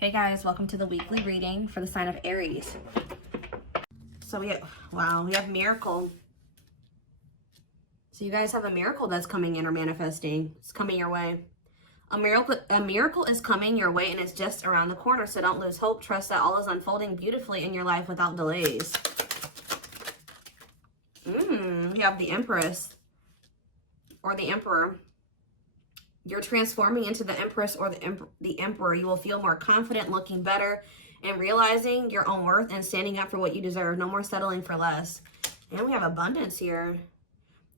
Hey guys, welcome to the weekly reading for the sign of Aries. So we have miracle. So you guys have a miracle that's coming in or manifesting. It's coming your way. A miracle is coming your way and it's just around the corner. So don't lose hope. Trust that all is unfolding beautifully in your life without delays. You have the Empress or the Emperor. You're transforming into the Empress or the Emperor. You will feel more confident, looking better, and realizing your own worth and standing up for what you deserve. No more settling for less. And we have abundance here.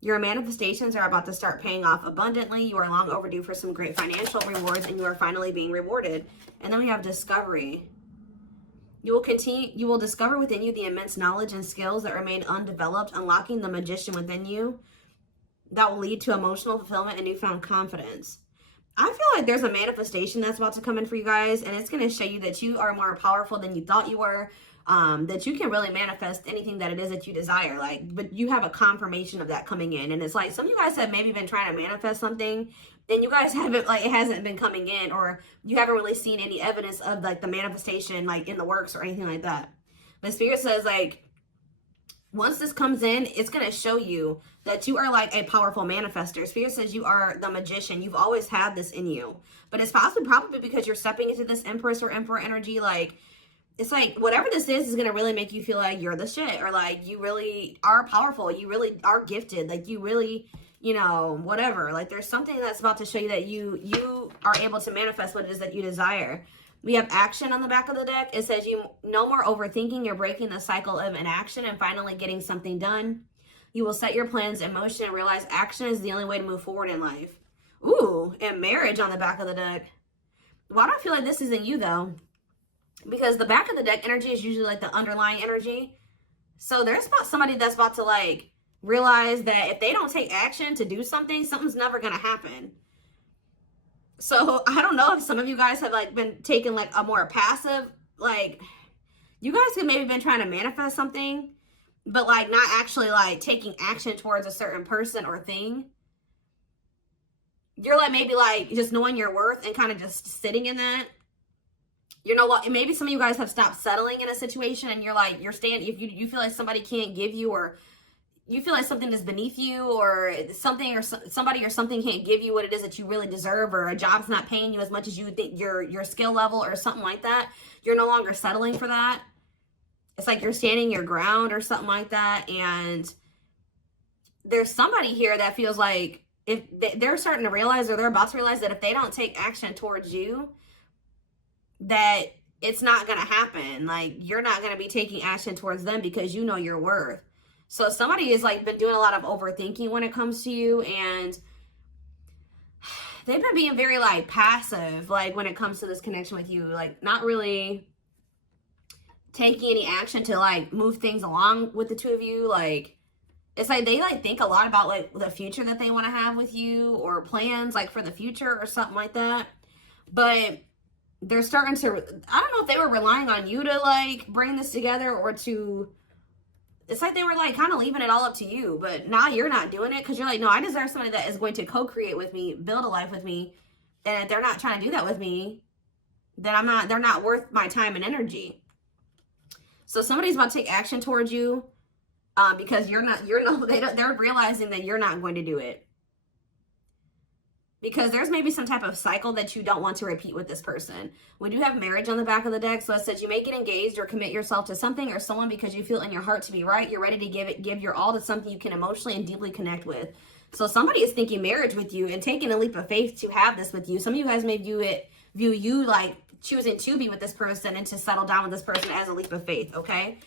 Your manifestations are about to start paying off abundantly. You are long overdue for some great financial rewards, and you are finally being rewarded. And then we have discovery. You will discover within you the immense knowledge and skills that remain undeveloped, unlocking the magician within you. That will lead to emotional fulfillment and newfound confidence. I feel like there's a manifestation that's about to come in for you guys, and it's going to show you that you are more powerful than you thought you were, that you can really manifest anything that it is that you desire. But you have a confirmation of that coming in, and it's like some of you guys have maybe been trying to manifest something, and you guys haven't, it hasn't been coming in, or you haven't really seen any evidence of the manifestation in the works or anything like that. But Spirit says once this comes in, it's going to show you that you are a powerful manifester. Spirit says you are the magician. You've always had this in you. But it's probably because you're stepping into this Empress or Emperor energy. It's whatever this is going to really make you feel like you're the shit. Or you really are powerful. You really are gifted. You really, whatever. There's something that's about to show you that you are able to manifest what it is that you desire. We have action on the back of the deck. It says no more overthinking. You're breaking the cycle of inaction and finally getting something done. You will set your plans in motion and realize action is the only way to move forward in life. Ooh, and marriage on the back of the deck. Well, I don't feel like this isn't you though. Because the back of the deck energy is usually the underlying energy. So there's somebody that's about to realize that if they don't take action to do something, something's never going to happen. So I don't know if some of you guys have been taking a more passive, you guys have maybe been trying to manifest something, but not actually taking action towards a certain person or thing. You're maybe just knowing your worth and kind of just sitting in that. Maybe some of you guys have stopped settling in a situation and you're staying, if you feel like somebody can't give you, or you feel like something is beneath you, or something or somebody or something can't give you what it is that you really deserve, or a job's not paying you as much as you think your skill level or something like that. You're no longer settling for that. It's you're standing your ground or something like that. And there's somebody here that feels like if they're starting to realize, or they're about to realize, that if they don't take action towards you, that it's not going to happen. You're not going to be taking action towards them because you know your worth. So somebody has been doing a lot of overthinking when it comes to you, and they've been being very passive when it comes to this connection with you, not really taking any action to move things along with the two of you. It's they think a lot about the future that they want to have with you, or plans for the future or something like that. But they're starting to, I don't know if they were relying on you to bring this together, or to, it's they were kind of leaving it all up to you, but now you're not doing it because you're no, I deserve somebody that is going to co-create with me, build a life with me. And if they're not trying to do that with me, then they're not worth my time and energy. So somebody's about to take action towards you because they're realizing that you're not going to do it. Because there's maybe some type of cycle that you don't want to repeat with this person. We do have marriage on the back of the deck. So it says you may get engaged or commit yourself to something or someone because you feel in your heart to be right. You're ready to give your all to something you can emotionally and deeply connect with. So somebody is thinking marriage with you and taking a leap of faith to have this with you. Some of you guys may view you choosing to be with this person and to settle down with this person as a leap of faith, okay?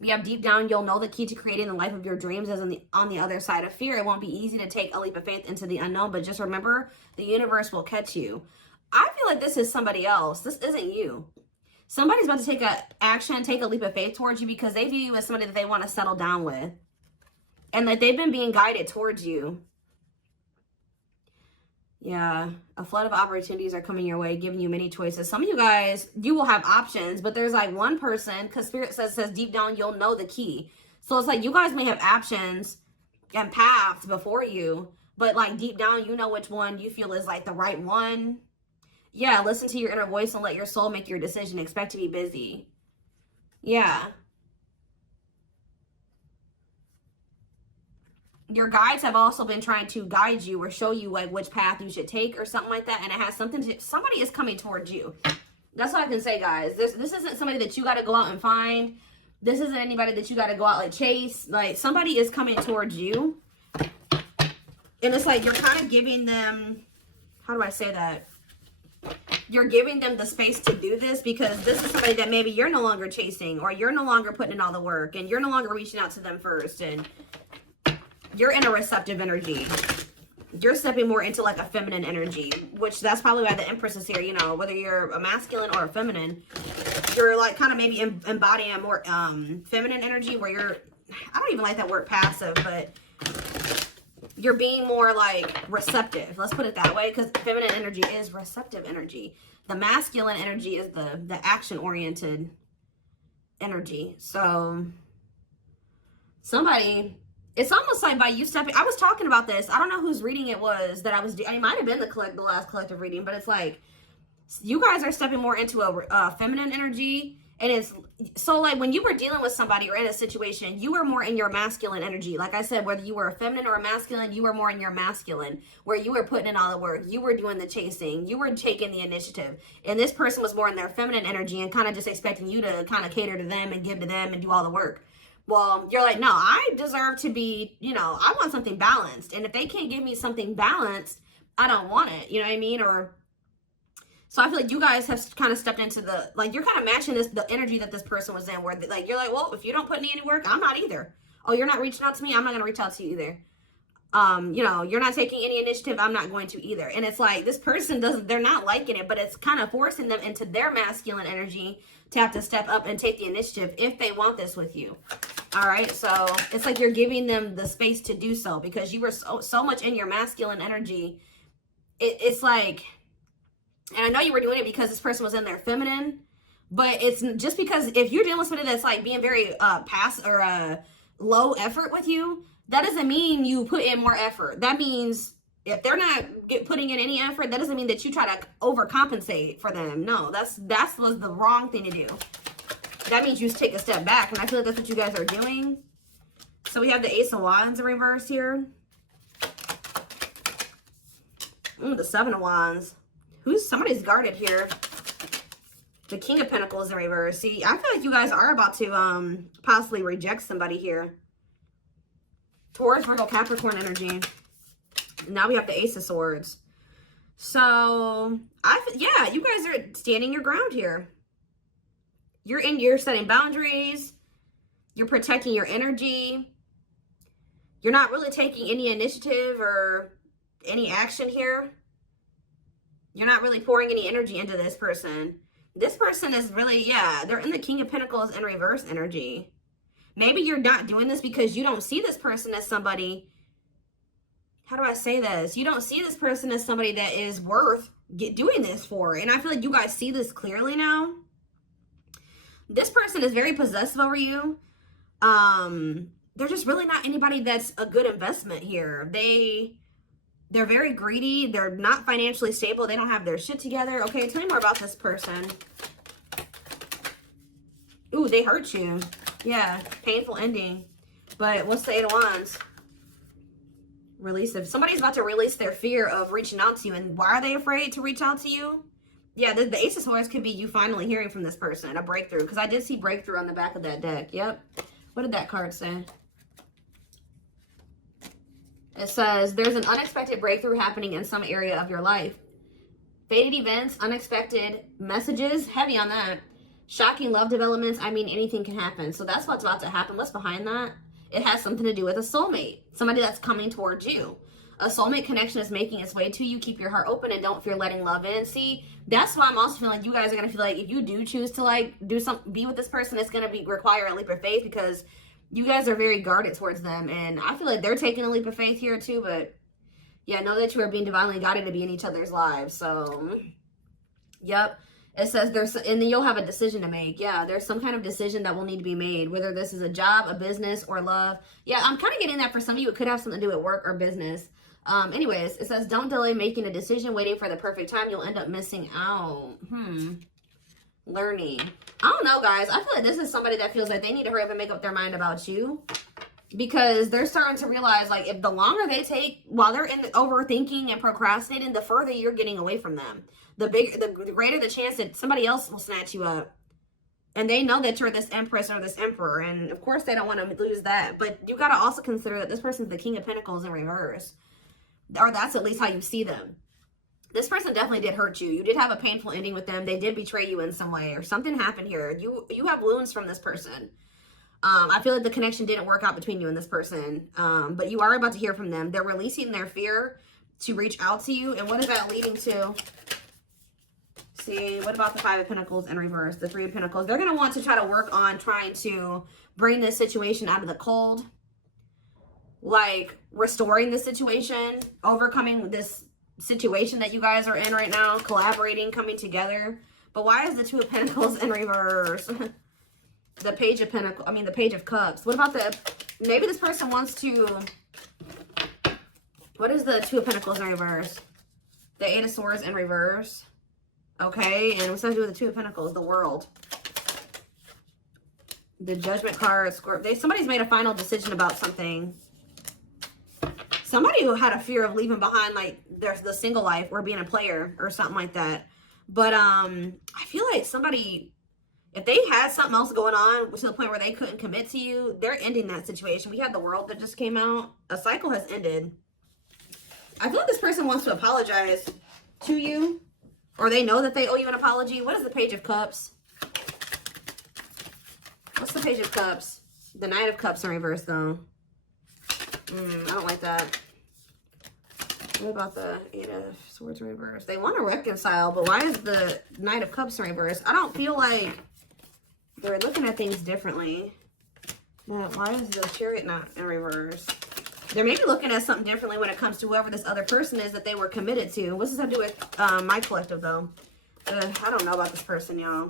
We have deep down, you'll know the key to creating the life of your dreams is on the other side of fear. It won't be easy to take a leap of faith into the unknown, but just remember, the universe will catch you. I feel like this is somebody else. This isn't you. Somebody's about to take a leap of faith towards you because they view you as somebody that they want to settle down with. And that they've been being guided towards you. Yeah, a flood of opportunities are coming your way, giving you many choices. Some of you guys, you will have options, but there's one person, because Spirit says deep down, you'll know the key. So it's you guys may have options and paths before you, but deep down, you know which one you feel is the right one. Yeah, listen to your inner voice and let your soul make your decision. Expect to be busy. Yeah. Your guides have also been trying to guide you or show you like which path you should take or something like that. And it has something to, somebody is coming towards you. That's all I can say, guys. This isn't somebody that you got to go out and find. This isn't anybody that you got to go out like chase. Like, somebody is coming towards you. And it's like you're kind of giving them, how do I say that? You're giving them the space to do this because this is somebody that maybe you're no longer chasing, or you're no longer putting in all the work, and you're no longer reaching out to them first, and you're in a receptive energy. You're stepping more into like a feminine energy, which that's probably why the Empress is here. You know, whether you're a masculine or a feminine, you're like kind of maybe embodying a more feminine energy where you're, I don't even like that word passive, but you're being more like receptive. Let's put it that way, because feminine energy is receptive energy. The masculine energy is the action-oriented energy. So somebody, it's almost like by you stepping, I was talking about this. I don't know whose reading it was that I was doing. It might have been the last collective reading, but it's like you guys are stepping more into a feminine energy. And it's so like when you were dealing with somebody or in a situation, you were more in your masculine energy. Like I said, whether you were a feminine or a masculine, you were more in your masculine, where you were putting in all the work. You were doing the chasing. You were taking the initiative. And this person was more in their feminine energy and kind of just expecting you to kind of cater to them and give to them and do all the work. Well, you're like, no, I deserve to be, you know, I want something balanced. And if they can't give me something balanced, I don't want it. You know what I mean? Or so I feel like you guys have kind of stepped into the, like, you're kind of matching the energy that this person was in, where like, you're like, well, if you don't put in any work, I'm not either. Oh, you're not reaching out to me, I'm not going to reach out to you either. You know, you're not taking any initiative, I'm not going to either. And it's like, this person they're not liking it, but it's kind of forcing them into their masculine energy to have to step up and take the initiative if they want this with you. All right. So it's like you're giving them the space to do so because you were so much in your masculine energy. It's like, and I know you were doing it because this person was in their feminine, but it's just because if you're dealing with somebody that's like being very low effort with you, that doesn't mean you put in more effort. That means if they're not putting in any effort, that doesn't mean that you try to overcompensate for them. No, that was the wrong thing to do. That means you take a step back, and I feel like that's what you guys are doing. So we have the Ace of Wands in reverse here. The Seven of Wands. Somebody's guarded here. The King of Pentacles in reverse. See, I feel like you guys are about to possibly reject somebody here. Taurus, Virgo, Capricorn energy. Now we have the Ace of Swords. So, yeah, you guys are standing your ground here. You're setting boundaries. You're protecting your energy. You're not really taking any initiative or any action here. You're not really pouring any energy into this person. This person is really, yeah, they're in the King of Pentacles in reverse energy. Maybe you're not doing this because you don't see this person as somebody, how do I say this? You don't see this person as somebody that is worth doing this for. And I feel like you guys see this clearly now. This person is very possessive over you. They're just really not anybody that's a good investment here. They're very greedy. They're not financially stable. They don't have their shit together. Okay, tell me more about this person. Ooh, they hurt you. Yeah, painful ending. But what's the Eight of Wands? Release it. Somebody's about to release their fear of reaching out to you. And why are they afraid to reach out to you? Yeah, the Ace of Swords could be you finally hearing from this person. A breakthrough. Because I did see breakthrough on the back of that deck. Yep. What did that card say? It says, there's an unexpected breakthrough happening in some area of your life. Fated events, unexpected messages, heavy on that. Shocking love developments, I mean, anything can happen. So that's what's about to happen. What's behind that? It has something to do with a soulmate. Somebody that's coming towards you. A soulmate connection is making its way to you. Keep your heart open and don't fear letting love in. See, that's why I'm also feeling like you guys are going to feel like if you do choose to like be with this person, it's going to require a leap of faith because you guys are very guarded towards them. And I feel like they're taking a leap of faith here too. But yeah, know that you are being divinely guided to be in each other's lives. So, yep. It says and then you'll have a decision to make. Yeah, there's some kind of decision that will need to be made, whether this is a job, a business, or love. Yeah, I'm kind of getting that for some of you. It could have something to do with work or business. Anyways, it says, don't delay making a decision, waiting for the perfect time. You'll end up missing out. Learning. I don't know, guys. I feel like this is somebody that feels like they need to hurry up and make up their mind about you. Because they're starting to realize, like, if the longer they take while they're in the overthinking and procrastinating, the further you're getting away from them. The greater the chance that somebody else will snatch you up. And they know that you're this empress or this emperor. And, of course, they don't want to lose that. But you got to also consider that this person's the King of Pentacles in reverse. Or that's at least how you see them. This person definitely did hurt you. You did have a painful ending with them. They did betray you in some way. Or something happened here. You have wounds from this person. I feel like the connection didn't work out between you and this person. But you are about to hear from them. They're releasing their fear to reach out to you. And what is that leading to? See, what about the Five of Pentacles in reverse? The Three of Pentacles. They're going to want to try to work on trying to bring this situation out of the cold. Like, restoring the situation. Overcoming this situation that you guys are in right now. Collaborating, coming together. But why is the Two of Pentacles in reverse? The Page of Pentacles, I mean the Page of Cups. What about maybe this person wants to, what is the Two of Pentacles in reverse? The Eight of Swords in reverse. Okay, and what's that to do with the Two of Pentacles? The World. The Judgment card, somebody's made a final decision about something. Somebody who had a fear of leaving behind, like, the single life or being a player or something like that. But, I feel like somebody, if they had something else going on to the point where they couldn't commit to you, they're ending that situation. We had the World that just came out. A cycle has ended. I feel like this person wants to apologize to you. Or they know that they owe you an apology. What is the Page of Cups? What's the Page of Cups? The Knight of Cups in reverse, though. I don't like that. What about the Eight of Swords in reverse? They want to reconcile, but why is the Knight of Cups in reverse? I don't feel like they're looking at things differently. Why is the Chariot not in reverse? They're maybe looking at something differently when it comes to whoever this other person is that they were committed to. What's this have to do with my collective, though? I don't know about this person, y'all.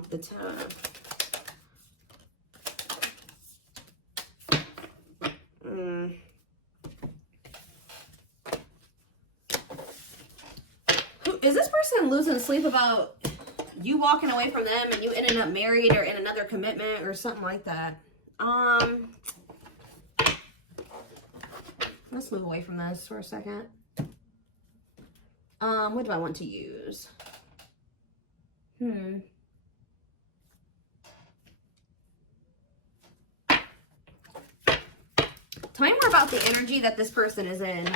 Is this person losing sleep about you walking away from them and you ending up married or in another commitment or something like that? Let's move away from this for a second. What do I want to use? Tell me more about the energy that this person is in.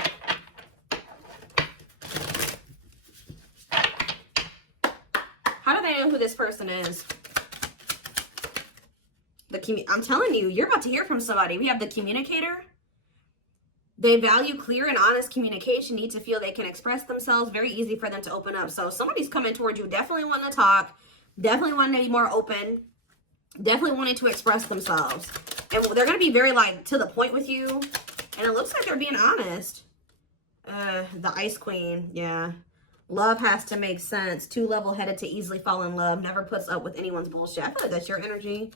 How do they know who this person is? I'm telling you, you're about to hear from somebody. We have the Communicator. They value clear and honest communication, need to feel they can express themselves. Very easy for them to open up. So somebody's coming towards you, definitely wanting to talk, definitely wanting to be more open, definitely wanting to express themselves. And they're going to be very, like, to the point with you. And it looks like they're being honest. The Ice Queen, yeah. Love has to make sense. Too level-headed to easily fall in love. Never puts up with anyone's bullshit. I feel like that's your energy.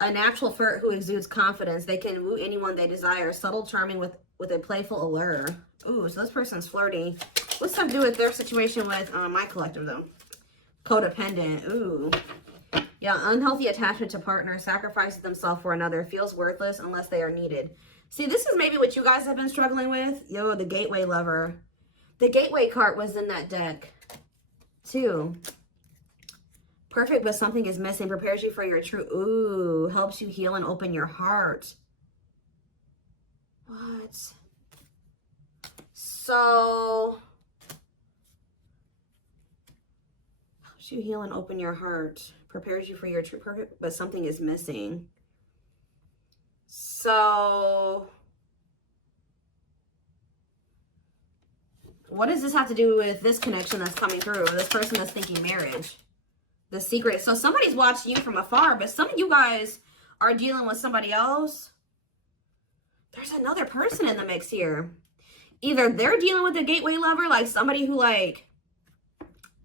A natural flirt who exudes confidence. They can woo anyone they desire. Subtle, charming with a playful allure. Ooh, so this person's flirty. What's that to do with their situation with my collective, though? Codependent. Ooh. Yeah, unhealthy attachment to partner. Sacrifices themselves for another. Feels worthless unless they are needed. See, this is maybe what you guys have been struggling with. Yo, the Gateway Lover. The Gateway card was in that deck, too. Perfect, but something is missing. Prepares you for your true... Ooh, helps you heal and open your heart. What? So... helps you heal and open your heart. Prepares you for your true perfect, but something is missing. So... what does this have to do with this connection that's coming through? This person that's thinking marriage. The secret. So somebody's watching you from afar, but some of you guys are dealing with somebody else. There's another person in the mix here. Either they're dealing with a Gateway Lover, like somebody who, like,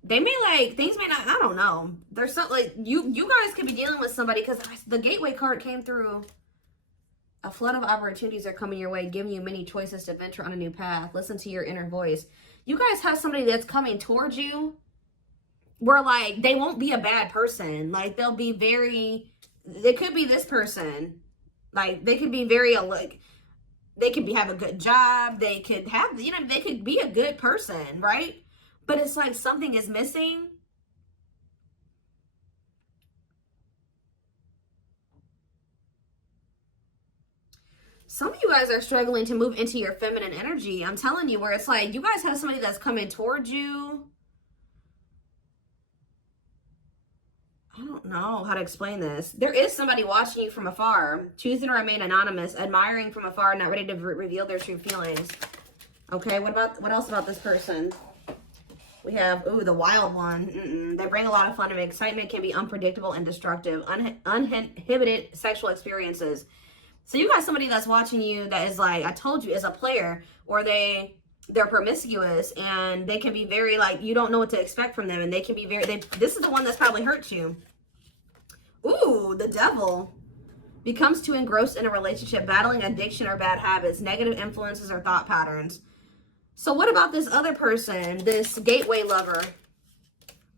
they may, like, things may not, I don't know. There's something, like, you guys could be dealing with somebody because the Gateway card came through. A flood of opportunities are coming your way, giving you many choices to venture on a new path. Listen to your inner voice. You guys have somebody that's coming towards you where, like, they won't be a bad person. Like, they'll be very, they could be this person. Like, they could be very, like, they could have a good job. They could have, you know, they could be a good person, right? But it's like something is missing. Some of you guys are struggling to move into your feminine energy. I'm telling you, where it's like you guys have somebody that's coming towards you. I don't know how to explain this. There is somebody watching you from afar, choosing to remain anonymous, admiring from afar, not ready to reveal their true feelings. Okay, what else about this person? We have, ooh, the wild one. They bring a lot of fun and excitement, can be unpredictable and destructive. Uninhibited sexual experiences. So you got somebody that's watching you that is like, I told you, is a player, or they're promiscuous, and they can be very, like, you don't know what to expect from them, and they can be very, this is the one that's probably hurt you. Ooh, the devil. Becomes too engrossed in a relationship, battling addiction or bad habits, negative influences or thought patterns. So what about this other person, this gateway lover?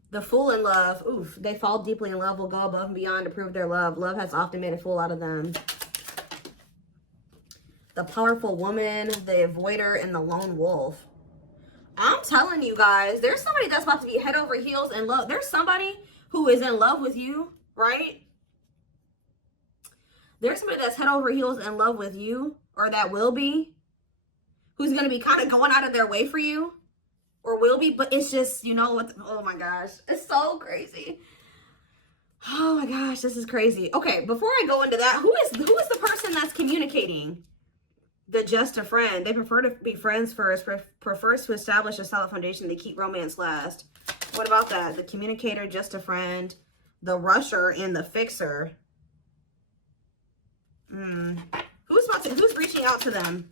The fool in love. Oof, they fall deeply in love, will go above and beyond to prove their love. Love has often made a fool out of them. The powerful woman, the avoider, and the lone wolf. I'm telling you guys, there's somebody that's about to be head over heels in love. There's somebody who is in love with you, right? There's somebody that's head over heels in love with you, or that will be, who's going to be kind of going out of their way for you, or will be, but it's just, you know what, oh my gosh, it's so crazy. Oh my gosh, this is crazy. Okay, before I go into that, who is the person that's communicating? The just a friend. They prefer to be friends first, prefers to establish a solid foundation. They keep romance last. What about that? The communicator, just a friend, the rusher, and the fixer. Who's reaching out to them?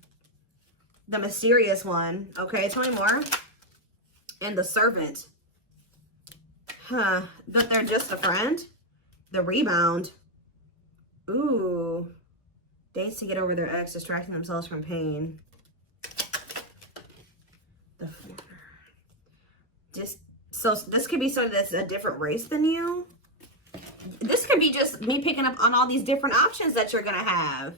The mysterious one. Okay, tell me more. And the servant. Huh. But they're just a friend. The rebound. Ooh. Dates to get over their ex, distracting themselves from pain. So this could be somebody that's a different race than you. This could be just me picking up on all these different options that you're going to have.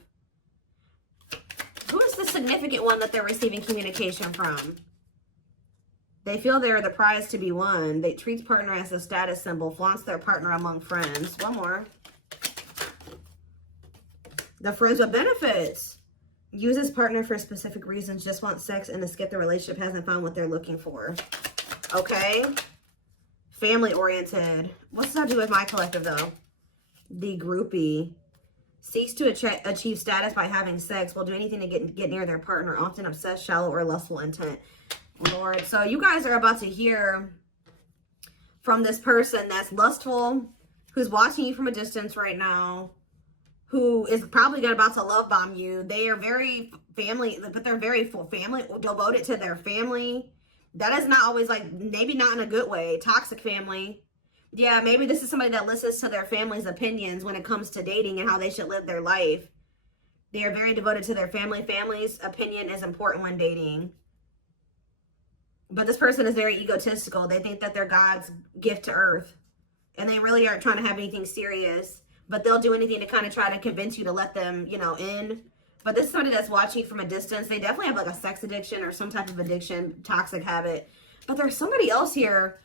Who is the significant one that they're receiving communication from? They feel they're the prize to be won. They treat partner as a status symbol, flaunts their partner among friends. One more. The friends with benefits. Uses partner for specific reasons, just want sex and to skip the relationship, hasn't found what they're looking for. Okay. Family oriented. What's that do with my collective though? The groupie. Seeks to achieve status by having sex. Will do anything to get near their partner. Often obsessed, shallow, or lustful intent. Lord. So you guys are about to hear from this person that's lustful, who's watching you from a distance right now, who is probably about to love bomb you. They are very family, but they're very family, devoted to their family. That is not always, like, maybe not in a good way. Toxic family. Yeah, maybe this is somebody that listens to their family's opinions when it comes to dating and how they should live their life. They are very devoted to their family. Family's opinion is important when dating. But this person is very egotistical. They think that they're God's gift to earth. And they really aren't trying to have anything serious. But they'll do anything to kind of try to convince you to let them, you know, in. But this is somebody that's watching you from a distance. They definitely have like a sex addiction or some type of addiction, toxic habit. But there's somebody else here.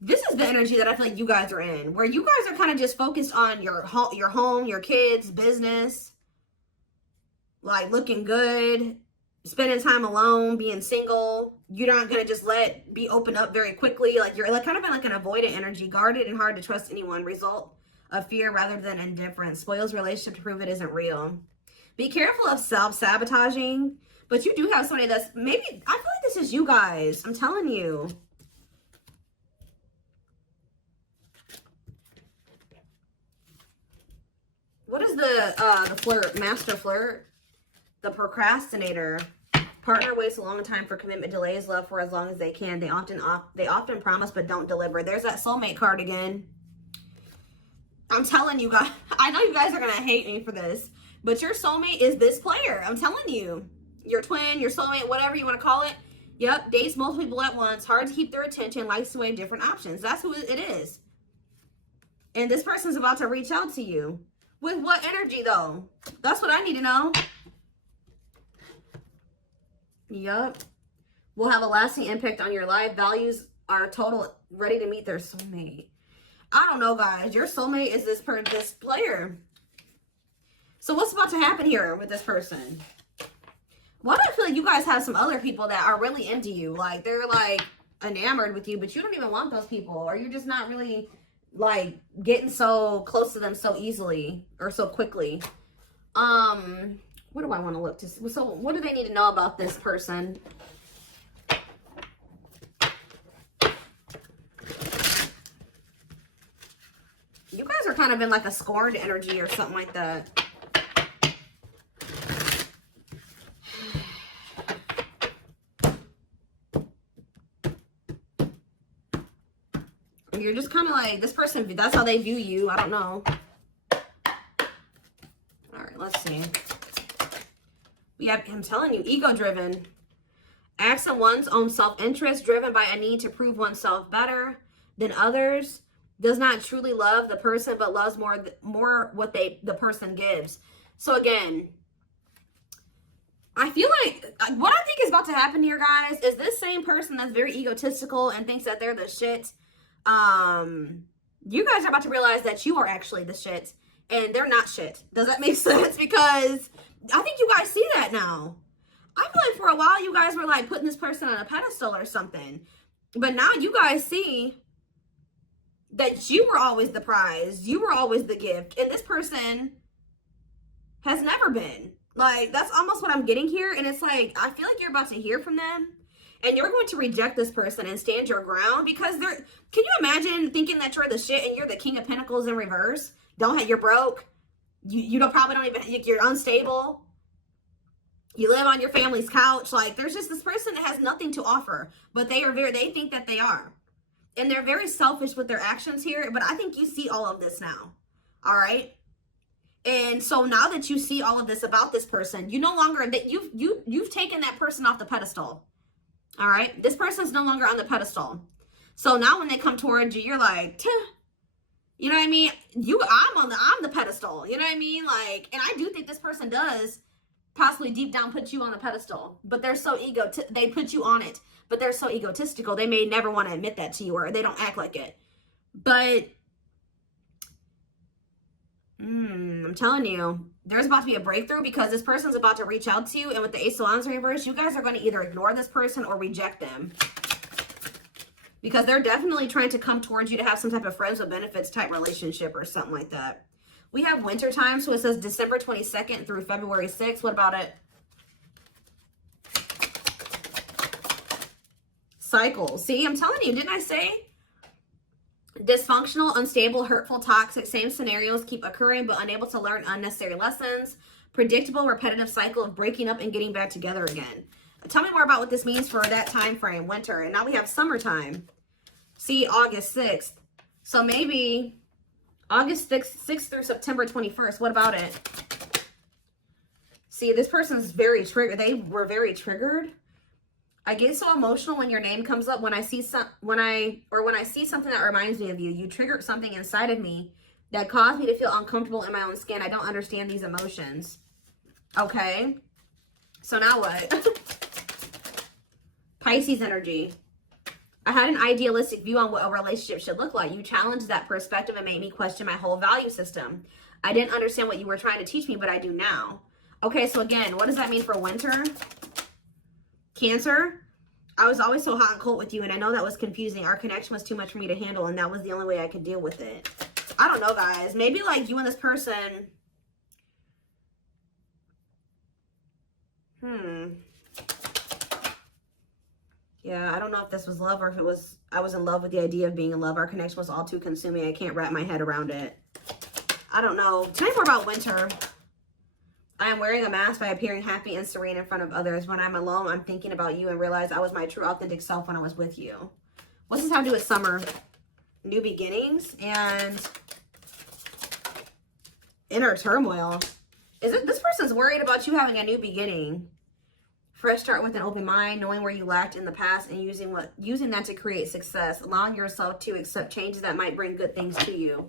This is the energy that I feel like you guys are in, where you guys are kind of just focused on your home, your kids, business, like looking good, spending time alone, being single. You're not going to just be open up very quickly. Like you're like kind of in like an avoidant energy, guarded and hard to trust anyone. Result of fear rather than indifference. Spoils relationship to prove it isn't real. Be careful of self-sabotaging, but you do have somebody that's maybe, I feel like this is you guys. I'm telling you. What is the flirt, master flirt? The procrastinator. Partner waits a long time for commitment, delays love for as long as they can. They often promise but don't deliver. There's that soulmate card again. I'm telling you guys, I know you guys are going to hate me for this, but your soulmate is this player. I'm telling you. Your twin, your soulmate, whatever you want to call it. Yep, dates multiple people at once, hard to keep their attention, likes to weigh different options. That's who it is. And this person's about to reach out to you. With what energy, though? That's what I need to know. Yep. Will have a lasting impact on your life. Values are total, ready to meet their soulmate. I don't know, guys. Your soulmate is this player. So what's about to happen here with this person? Why do I feel like you guys have some other people that are really into you? Like, they're, like, enamored with you, but you don't even want those people. Or you're just not really, like, getting so close to them so easily or so quickly. What do I want to look to? So what do they need to know about this person? You guys are kind of in like a scorned energy or something like that. You're just kind of like, this person, that's how they view you. I don't know. All right, let's see. We have him telling you, ego-driven. Acts on one's own self-interest, driven by a need to prove oneself better than others. Does not truly love the person, but loves more what the person gives. So again, I feel like what I think is about to happen here, guys, is this same person that's very egotistical and thinks that they're the shit. You guys are about to realize that you are actually the shit and they're not shit. Does that make sense? Because I think you guys see that now. I feel like for a while you guys were like putting this person on a pedestal or something. But now you guys see that you were always the prize. You were always the gift. And this person has never been. Like, that's almost what I'm getting here. And it's like, I feel like you're about to hear from them. And you're going to reject this person and stand your ground. Because they're, can you imagine thinking that you're the shit and you're the King of Pentacles in reverse? You're broke. You probably don't even, you're unstable. You live on your family's couch. Like, there's just this person that has nothing to offer. But they think that they are. And they're very selfish with their actions here. But I think you see all of this now. All right? And so now that you see all of this about this person, you no longer, that you've taken that person off the pedestal. All right? This person's no longer on the pedestal. So now when they come towards you, you're like, Tuh. You know what I mean? I'm the pedestal. You know what I mean? Like, and I do think this person does possibly deep down put you on the pedestal. But they're so they put you on it. But they're so egotistical, they may never want to admit that to you, or they don't act like it. But I'm telling you, there's about to be a breakthrough because this person's about to reach out to you. And with the Ace of Wands in reverse, you guys are going to either ignore this person or reject them. Because they're definitely trying to come towards you to have some type of friends with benefits type relationship or something like that. We have winter time, so it says December 22nd through February 6th. What about it? Cycle. See, I'm telling you, didn't I say? Dysfunctional, unstable, hurtful, toxic, same scenarios keep occurring but unable to learn unnecessary lessons. Predictable, repetitive cycle of breaking up and getting back together again. Tell me more about what this means for that time frame, winter. And now we have summertime. See, August 6th. So maybe August 6th through September 21st. What about it? See, this person's very triggered. They were very triggered. I get so emotional when your name comes up. When I see something that reminds me of you. You triggered something inside of me that caused me to feel uncomfortable in my own skin. I don't understand these emotions. Okay. So now what? Pisces energy. I had an idealistic view on what a relationship should look like. You challenged that perspective and made me question my whole value system. I didn't understand what you were trying to teach me, but I do now. Okay, so again, what does that mean for winter? Cancer. I was always so hot and cold with you, and I know that was confusing. Our connection was too much for me to handle, and that was the only way I could deal with it. I don't know, guys. Maybe like you and this person. Yeah, I don't know if this was love or if it was, I was in love with the idea of being in love. Our connection was all too consuming. I can't wrap my head around it. I don't know. Tell me more about winter. I am wearing a mask by appearing happy and serene in front of others. When I'm alone, I'm thinking about you and realize I was my true authentic self when I was with you. What's this have to do with summer? New beginnings and inner turmoil. Is it this person's worried about you having a new beginning? Fresh start with an open mind, knowing where you lacked in the past and using that to create success, allowing yourself to accept changes that might bring good things to you.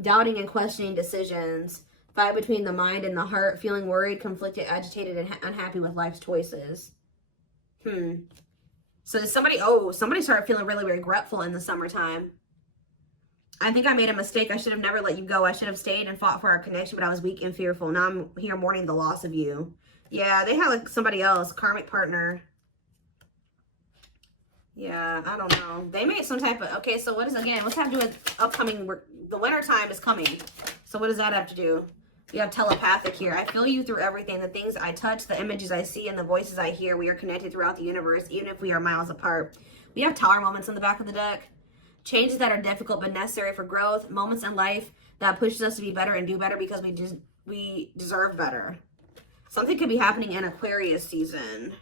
Doubting and questioning decisions. Fight between the mind and the heart, feeling worried, conflicted, agitated, and unhappy with life's choices. So somebody started feeling really regretful in the summertime. I think I made a mistake. I should have never let you go. I should have stayed and fought for our connection, but I was weak and fearful. Now I'm here mourning the loss of you. Yeah, they had like somebody else, karmic partner. Yeah, I don't know. They made some type of, okay, so what is, again, what's that to do with upcoming, the winter time is coming. So what does that have to do? We have telepathic here. I feel you through everything. The things I touch, the images I see, and the voices I hear. We are connected throughout the universe, even if we are miles apart. We have tower moments in the back of the deck. Changes that are difficult but necessary for growth. Moments in life that pushes us to be better and do better because we deserve better. Something could be happening in Aquarius season.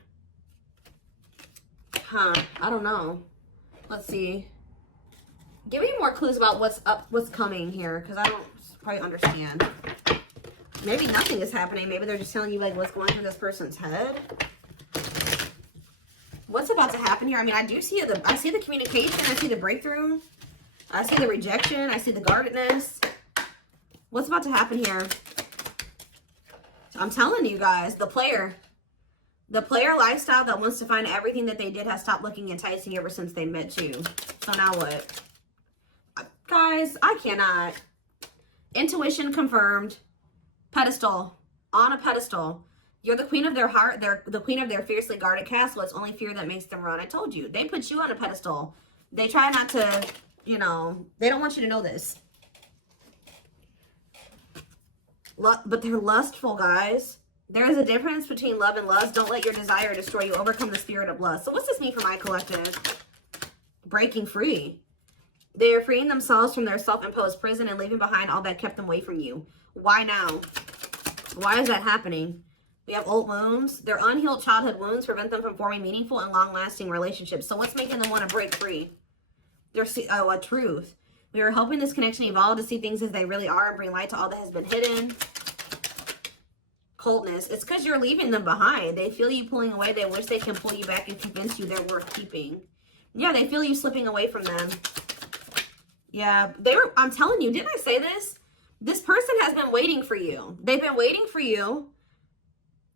I don't know. Let's see. Give me more clues about what's coming here, because I don't quite understand. Maybe nothing is happening. Maybe they're just telling you like what's going through this person's head. What's about to happen here? I mean, I see the communication. I see the breakthrough. I see the rejection. I see the guardedness. What's about to happen here? I'm telling you guys, the player lifestyle that wants to find everything that they did has stopped looking enticing ever since they met you. So now what? Guys, I cannot. Intuition confirmed. Pedestal. On a pedestal. You're the queen of their heart. They're the queen of their fiercely guarded castle. It's only fear that makes them run. I told you. They put you on a pedestal. They try not to, you know, they don't want you to know this. But they're lustful, guys. There is a difference between love and lust. Don't let your desire destroy you. Overcome the spirit of lust. So what's this mean for my collective? Breaking free. They are freeing themselves from their self-imposed prison and leaving behind all that kept them away from you. Why now? Why is that happening? We have old wounds. Their unhealed childhood wounds prevent them from forming meaningful and long-lasting relationships. So what's making them want to break free? There's a truth. We are helping this connection evolve to see things as they really are and bring light to all that has been hidden. Coldness. It's because you're leaving them behind. They feel you pulling away. They wish they can pull you back and convince you they're worth keeping. Yeah, they feel you slipping away from them. Yeah, I'm telling you, didn't I say this? This person has been waiting for you. They've been waiting for you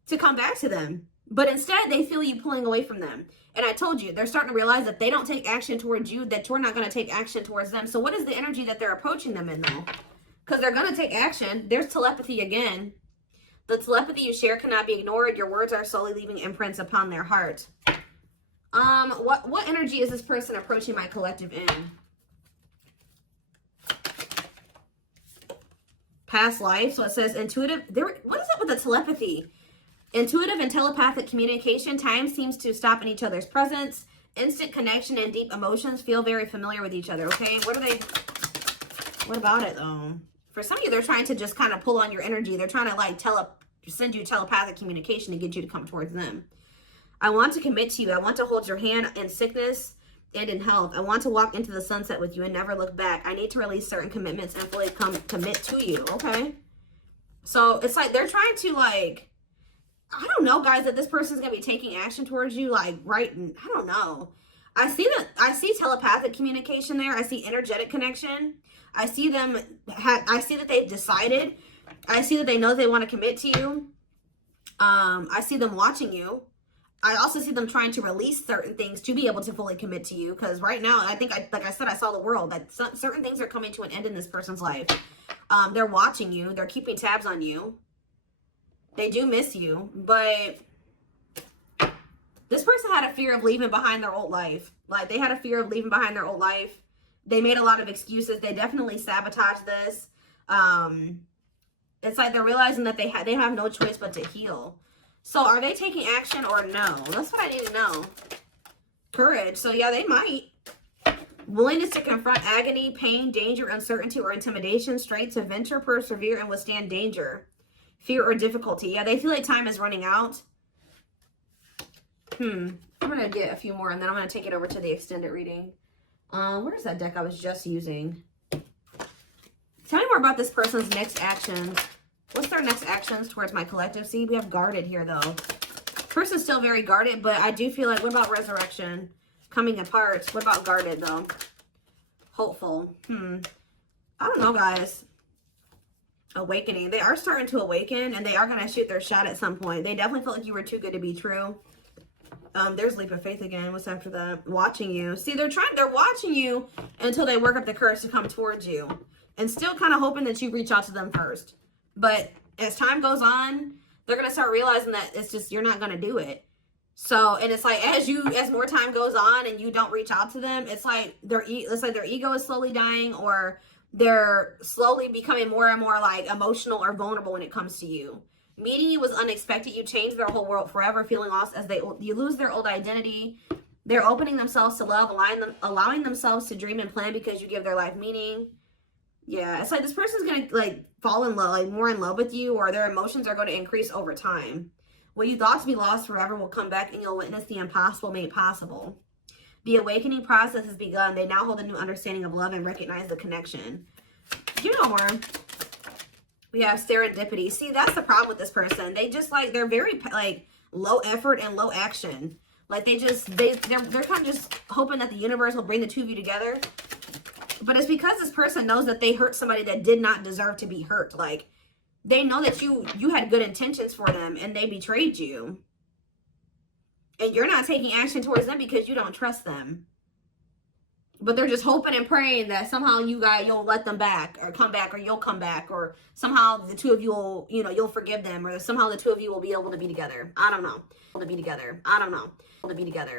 to come back to them. But instead, they feel you pulling away from them. And I told you, they're starting to realize that they don't take action towards you, that you're not going to take action towards them. So what is the energy that they're approaching them in, though? Because they're going to take action. There's telepathy again. The telepathy you share cannot be ignored. Your words are slowly leaving imprints upon their heart. What energy is this person approaching my collective in? Past life. So it says intuitive. What is up with the telepathy? Intuitive and telepathic communication. Time seems to stop in each other's presence. Instant connection and deep emotions feel very familiar with each other. Okay, what about it though? For some of you, they're trying to just kind of pull on your energy. They're trying to like send you telepathic communication to get you to come towards them. I want to commit to you. I want to hold your hand in sickness and in health. I want to walk into the sunset with you and never look back. I need to release certain commitments and fully commit to you. Okay. So it's like they're trying to like, I don't know, guys, that this person's going to be taking action towards you. Like, right. I don't know. I see telepathic communication there. I see energetic connection. I see them. I see that they've decided. I see that they know they want to commit to you. I see them watching you. I also see them trying to release certain things to be able to fully commit to you. Because right now, I think, like I said, I saw the world. That certain things are coming to an end in this person's life. They're watching you. They're keeping tabs on you. They do miss you. But this person had a fear of leaving behind their old life. Like, they had a fear of leaving behind their old life. They made a lot of excuses. They definitely sabotaged this. It's like they're realizing that they have no choice but to heal. So are they taking action or no? That's what I need to know. Courage. So yeah, they might. Willingness to confront agony, pain, danger, uncertainty, or intimidation. Strength to venture, persevere, and withstand danger. fear or difficulty. Yeah, they feel like time is running out. I'm going to get a few more and then I'm going to take it over to the extended reading. Where's that deck I was just using? Tell me more about this person's next actions. What's their next actions towards my collective? See, we have guarded here, though. Person's still very guarded, but I do feel like, what about resurrection? Coming apart. What about guarded, though? Hopeful. I don't know, guys. Awakening. They are starting to awaken, and they are going to shoot their shot at some point. They definitely felt like you were too good to be true. There's leap of faith again. What's after that? Watching you. See, they're watching you until they work up the courage to come towards you. And still kind of hoping that you reach out to them first. But as time goes on, they're going to start realizing that it's just, you're not going to do it. So, and it's like, as more time goes on and you don't reach out to them, it's like their ego is slowly dying, or they're slowly becoming more and more like emotional or vulnerable when it comes to you. Meeting you was unexpected. You changed their whole world forever, feeling lost as you lose their old identity. They're opening themselves to love, allowing themselves to dream and plan because you give their life meaning. Yeah, it's like this person's going to like fall in love, like more in love with you, or their emotions are going to increase over time. What you thought to be lost forever will come back and you'll witness the impossible made possible. The awakening process has begun. They now hold a new understanding of love and recognize the connection. You know more. We have serendipity. See, that's the problem with this person. They just like, they're very like low effort and low action. Like they're kind of just hoping that the universe will bring the two of you together. But it's because this person knows that they hurt somebody that did not deserve to be hurt. Like, they know that you had good intentions for them and they betrayed you. And you're not taking action towards them because you don't trust them. But they're just hoping and praying that somehow you'll let them back, or come back, or you'll come back, or somehow the two of you will, you'll forgive them, or somehow the two of you will be able to be together. I don't know. To be together. I don't know. To be together.